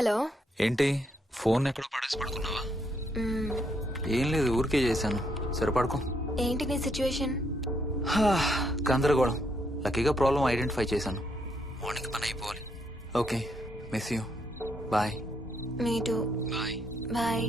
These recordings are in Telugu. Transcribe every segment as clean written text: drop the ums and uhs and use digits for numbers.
హలో. ఏంటి ఫోన్ ఎక్కడో పడేసి పడుకున్నావా? ఏం లేదు, ఊరికే చేశాను. సరే పడుకో. ఏంటి నీ సిచ్యువేషన్? గందరగోళం. లక్కీగా ప్రాబ్లం ఐడెంటిఫై చేశాను. మార్నింగ్ పని అయిపోవాలి. Okay, miss you. Bye. Me too. Bye. Bye.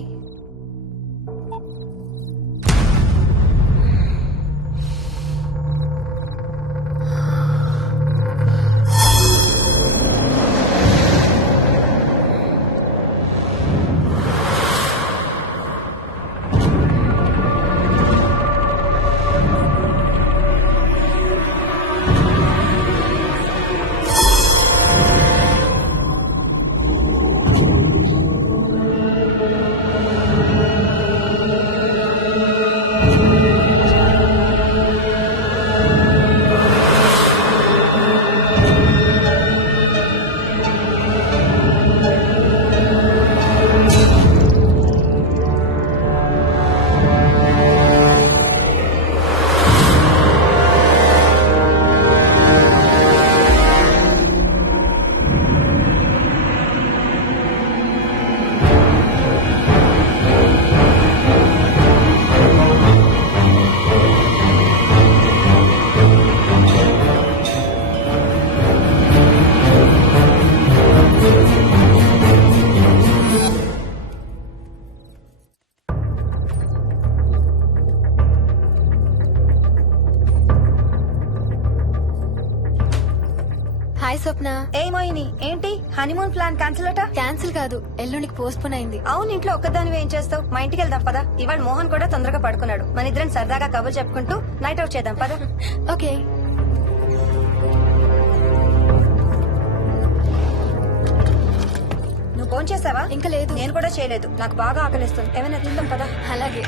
Hi Swapna. ఏమోయిని ఏంటి హనీమూన్ ప్లాన్ క్యాన్సిల్ అట? క్యాన్సిల్ కాదు, ఎల్లుండికి పోస్ట్ పోన్ అయింది. అవును, ఇంట్లో ఒక్కదానివి ఏం చేస్తావు? మా ఇంటికి వెళ్దాం పదా. ఇవాళ మోహన్ కూడా తొందరగా పడుకున్నాడు. మన ఇద్దరం సరదాగా కబుర్లు చెప్పుకుంటూ నైట్ అవుట్ చేద్దాం పదా. ఓకే. నువ్వు ఫోన్ చేసావా? ఇంకా లేదు. నేను కూడా చేయలేదు. నాకు బాగా ఆకలిస్తుంది. ఏమైనా తిందాం పదా. అలాగే.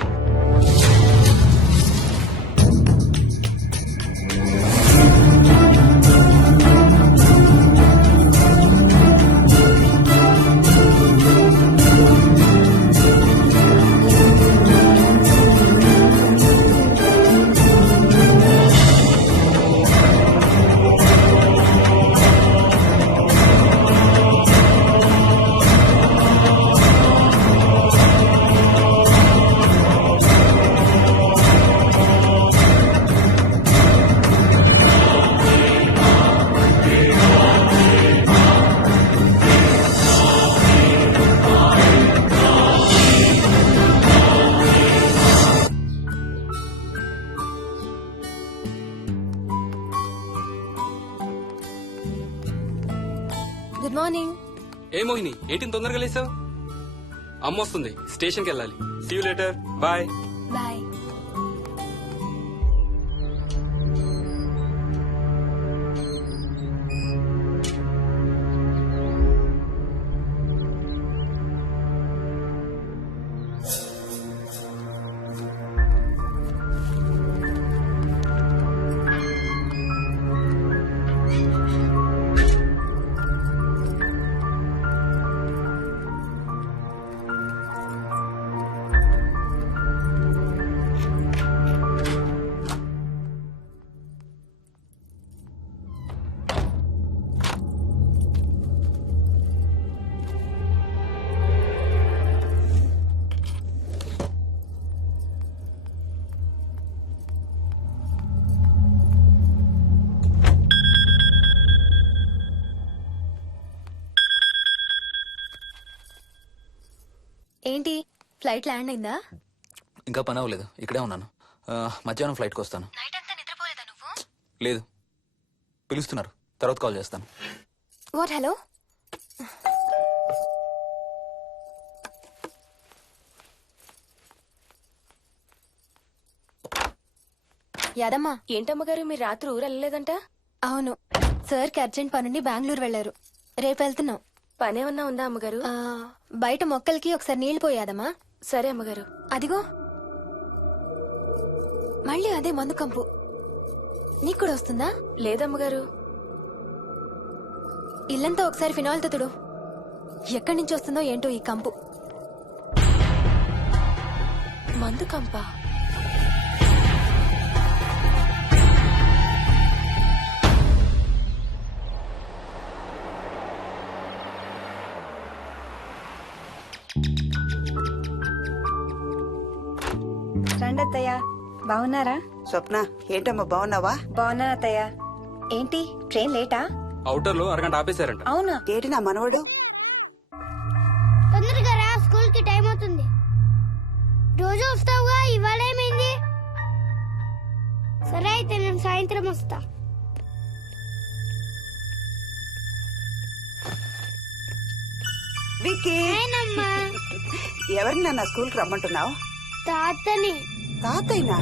Good morning. ఏ మోహిని, ఏంటి తొందరగా లేసావు? అమ్మ వస్తుంది, స్టేషన్కి వెళ్ళాలి. See you later. Bye. Bye. ఏంటి ఫ్లైట్ ల్యాండ్ అయిందా? ఇంకా పని అవ్వలేదు, ఇక్కడే ఉన్నాను. మధ్యాహ్నం ఫ్లైట్కి వస్తాను. నైట్ అంతా నిద్రపోలేదా నువ్వు? లేదు, పిలుస్తున్నారు, తర్వాత కాల్ చేస్తాను. వాట్? హలో. యాదమ్మా. ఏంటమ్మగారు, మీరు రాత్రి ఊరు వెళ్ళలేదంట? అవును, సార్కి అర్జెంట్ పనుండి బెంగళూరు వెళ్లారు. రేపు వెళ్తున్నాం. పనేమన్నా ఉందా అమ్మగారు? బయట మొక్కలకి ఒకసారి నీళ్లు పోయాదమ్మా. సరే అమ్మగారు. అదిగో మళ్ళీ అదే మందు కంపు. నీకు కూడా వస్తుందా? లేదమ్మగారు. ఇల్లంతా ఒకసారి ఫినాయిల్తో తుడు. ఎక్కడి నుంచి వస్తుందో ఏంటో ఈ కంపు. మందు కంపా? అత్తయ్య బాగున్నారా? స్వప్న ఏంటమ్మా బాగున్నావా? బాగున్నాను అత్తయ్య. ఏంటి ట్రైన్ లేటా? అవుటర్ లో అరగంట ఆపేశారంట. అవునా? ఏటి నా మనవడు? తొందరగా రా, స్కూల్ కి టైం అవుతుంది. రోజు వస్తావుగా, ఇవాళ ఏమైంది? సరే అయితే నేను సాయంత్రం వస్తా. విక్కీ, నేనమ్మా ఎవరిని నా స్కూల్ కి రమ్మంటున్నావు? తాతని. తాతయ్యనా?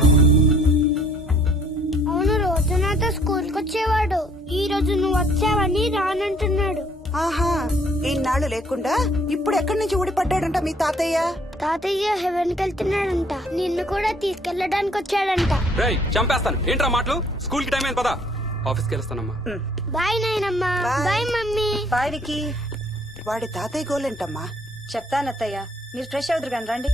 అవును, రోజు నాతో స్కూల్ కి వచ్చేవాడు. ఈ రోజు నువ్వు వచ్చావని రానంటున్నాడు. ఆహా, ఇన్నాళ్ళు లేకుండా ఇప్పుడు ఎక్కడి నుంచి ఊడిపడ్డాడంట మీ తాతయ్య? తాతయ్య హెవెన్ కి వెళ్తున్నాడంట. నిన్ను కూడా తీసుకెళ్లడానికి వచ్చాడంట. రేయ్ చంపేస్తాను. ఏంట్రా మాటలు? స్కూల్ కి టైం అయింది, పదా. ఆఫీస్కి వెళ్ళొస్తానమ్మా. బాయ్ నాయనమ్మా. Bye. Bye mummy. Bye Vicky. వాడి తాతయ్య గోలేంటమ్మా? చెప్తాను అత్తయ్య, మీరు ఫ్రెష్ అవుతురు కానీ రండి.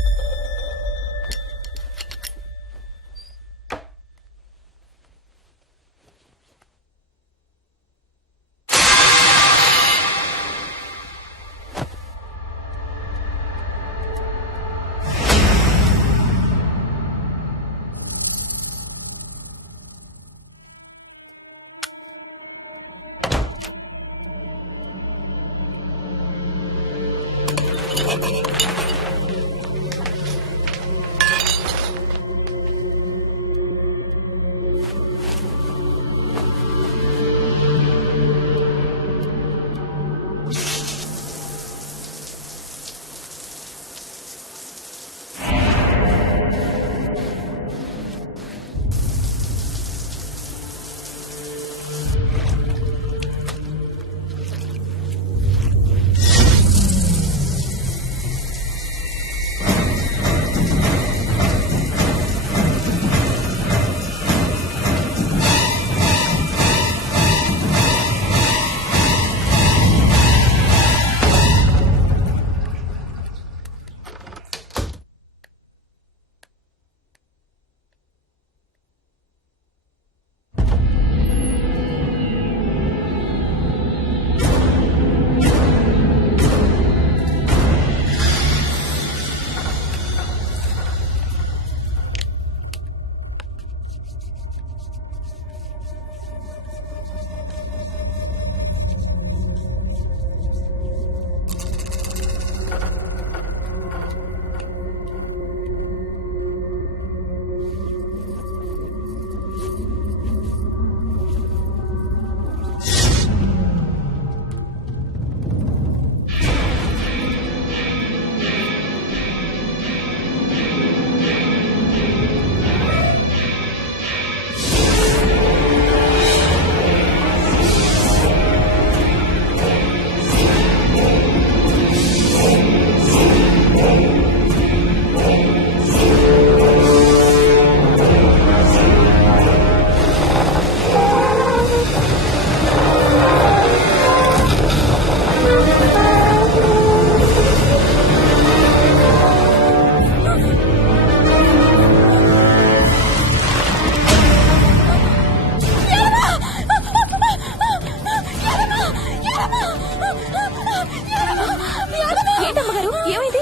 ఏంటమ్మగారు ఏమైంది?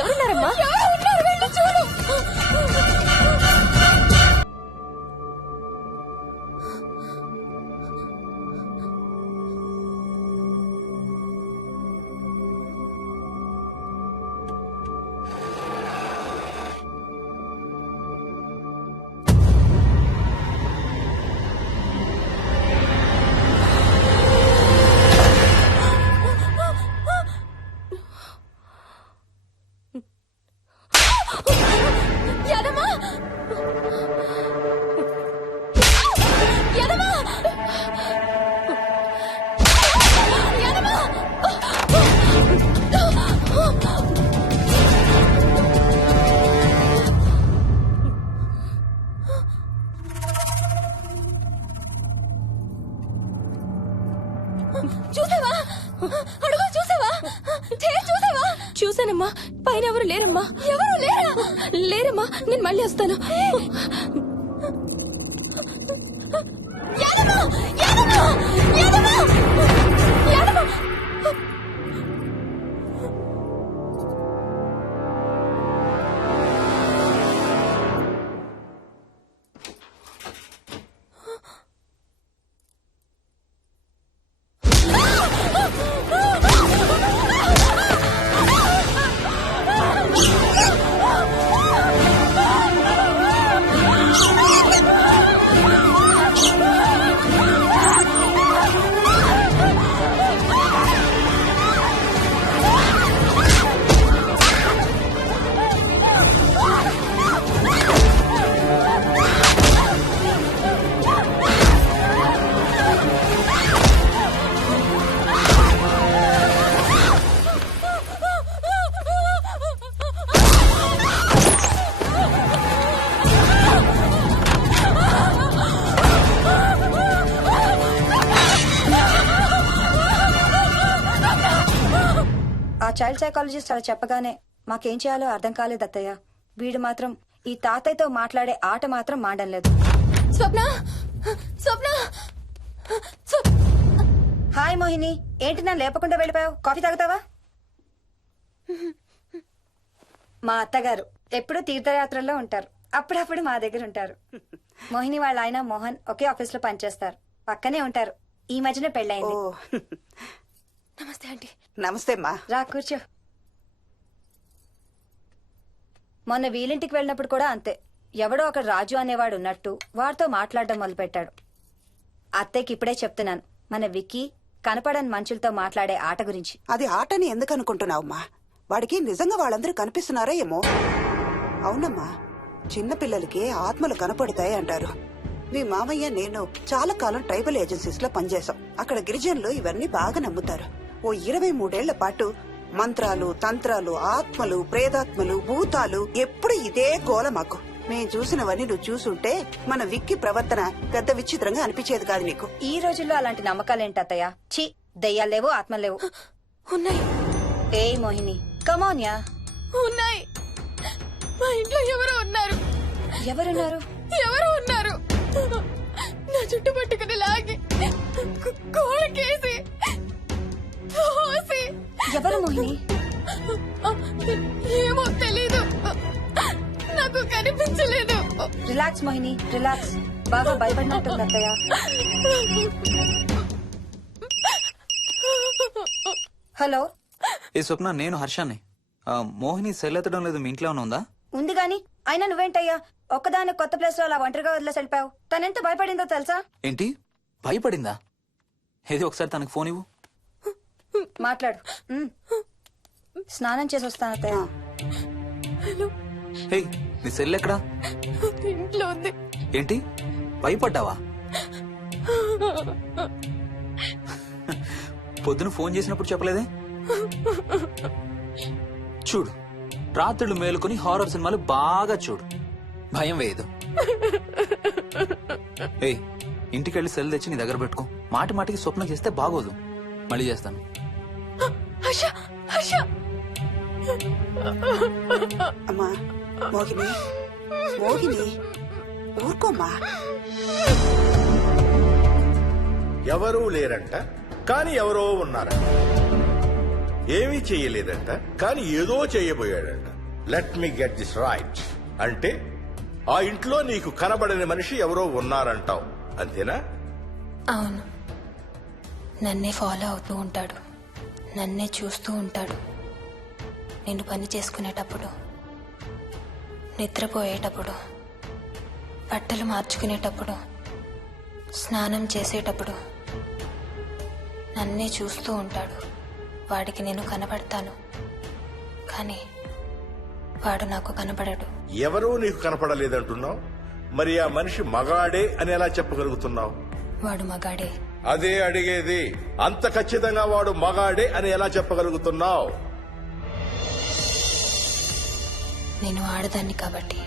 ఎవరున్నారమ్మా? చూసావా? అడుగు చూసావా? చూసావా? చూసానమ్మా. పైన ఎవరు లేరమ్మా. ఎవరు లేరా? లేరమ్మా. నేను మళ్ళీ వస్తాను. యాదమ్మ! యాదమ్మ! యాదమ్మ! యాదమ్మ! ఆ చైల్డ్ సైకాలజిస్ట్ అలా చెప్పగానే మాకేం చేయాలో అర్థం కాలేదు అత్తయ్య. వీడు మాత్రం ఈ తాతయ్యతో మాట్లాడే ఆట మాత్రం మాండం లేదు. స్వప్న స్వప్న హాయ్ మోహిని, ఏంటి నన్ను లేపకుండా వెళ్ళిపోయావు? కాఫీ తాగుతావా? మా అత్తగారు ఎప్పుడూ తీర్థయాత్రల్లో ఉంటారు, అప్పుడప్పుడు మా దగ్గర ఉంటారు. మోహిని వాళ్ళ ఆయన మోహన్ ఒకే ఆఫీస్ లో పనిచేస్తారు, పక్కనే ఉంటారు. ఈ మధ్యనే ఓ పెళ్ళయింది. నమస్తే ఆంటీ. నమస్తే అమ్మా. రా కూర్చో. మొన్న వీలింటికి వెళ్ళినప్పుడు కూడా అంతే. ఎవడో ఒక రాజు అనేవాడు ఉన్నట్టు వాడితో మాట్లాడడం మొదలుపెట్టాడు. అత్తయ్యకి ఇప్పుడే చెప్తున్నాను, మన విక్కీ కనపడని మనుషులతో మాట్లాడే ఆట గురించి. అది ఆటని ఎందుకు అనుకుంటున్నావమ్మా? వాడికి నిజంగా వాళ్ళందరూ కనిపిస్తున్నారా ఏమో. అవునమ్మా, చిన్నపిల్లలకి ఆత్మలు కనపడతాయి అంటారు. మీ మామయ్య నేను చాలా కాలం ట్రైబల్ ఏజెన్సీస్ లో పనిచేశాం. అక్కడ గిరిజనులు ఇవన్నీ బాగా నమ్ముతారు. ఓ 23 ఏళ్ల పాటు మంత్రాలు, తంత్రాలు, ఆత్మలు, ప్రేతాత్మలు, భూతాలు, ఎప్పుడు ఇదే గోల మాకు. మేం చూసినవన్నీ నువ్వు చూసుంటే మన విక్కి ప్రవర్తన పెద్ద విచిత్రంగా అనిపించేది కాదు నీకు. ఈ రోజుల్లో అలాంటి నమ్మకాలేంటి అత్తయ్య? ఛీ, దెయ్యాలేవు, ఆత్మలేవు. ఉన్నాయి ఏ మోహిని, కమోన్యా. ఉన్నాయి. మా ఇంట్లో ఎవరో ఉన్నారు. ఎవరున్నారు? ఎవరో ఉన్నారు. నా చుట్టు పట్టుకుని లాగి కోళ్ళకేసి తోసి. ఎవరు మోహిని? ఏమో తెలీదు, నాకు కనిపించలేదు. Relax Mohini, relax. బాగా భయపడినట్టుంది అత్తయ్య. హలో. ఏ స్వప్న, నేను హర్షాన్ని. మోహిని సెల్ ఎత్తడం లేదు, మీ ఇంట్లో ఏమైనా ఉందా? ఉంది గాని, అయినా నువ్వేంటయ్యా ఒక్కదాని కొత్త ప్లేస్ లో అలా ఒంటరిగా వదిలేసి వెళ్ళిపోయావు? తనెంత భయపడిందో తెలుసా? ఏంటి, భయపడిందా? ఏది ఒకసారి తనకు ఫోన్ ఇవ్వు. మాట్లాడు. స్నానం చేసి వస్తాను అత్తయ్య. హే, నీ సెల్ ఎక్కడా? ఇంట్లో ఉంది. ఏంటి, భయపడ్డావా? పొద్దున ఫోన్ చేసినప్పుడు చెప్పలేదే? చూడు, రాత్రులు మేలుకొని హారర్ సినిమాలు బాగా చూడు, భయం వేయదు. ఏయ్, ఇంటికెళ్ళి సెల్ తెచ్చి నీ దగ్గర పెట్టుకో. మాటి మాటికి స్వప్నం చేస్తే బాగోదు. మళ్ళీ చేస్తాను. హర్ష, హర్ష. అమ్మా మోహిని, మోహిని ఊరుకోమ్మా. ఎవరూ లేరంట, కానీ ఎవరో ఉన్నారంట. ఏమీ చెయ్యలేదంట, కానీ ఏదో చేయబోయాడంట. Let me get this right. అంటే ఆ ఇంట్లో నీకు కనబడని మనిషి ఎవరో ఉన్నారంటావు, అంతేనా? అవును, నన్నే ఫాలో అవుతూ ఉంటాడు, నన్నే చూస్తూ ఉంటాడు. నేను పని చేసుకునేటప్పుడు, నిద్రపోయేటప్పుడు, బట్టలు మార్చుకునేటప్పుడు, స్నానం చేసేటప్పుడు నన్నే చూస్తూ ఉంటాడు. వాడికి నేను కనబడతాను, కానీ వాడు నాకు కనబడడు. ఎవరూ నీకు కనపడలేదంటున్నావు, మరి ఆ మనిషి మగాడే అని ఎలా చెప్పగలుగుతున్నావు? వాడు మగాడే. అదే అడిగేది, అంత ఖచ్చితంగా వాడు మగాడే అని ఎలా చెప్పగలుగుతున్నావు? నేను ఆడదాన్ని కాబట్టి.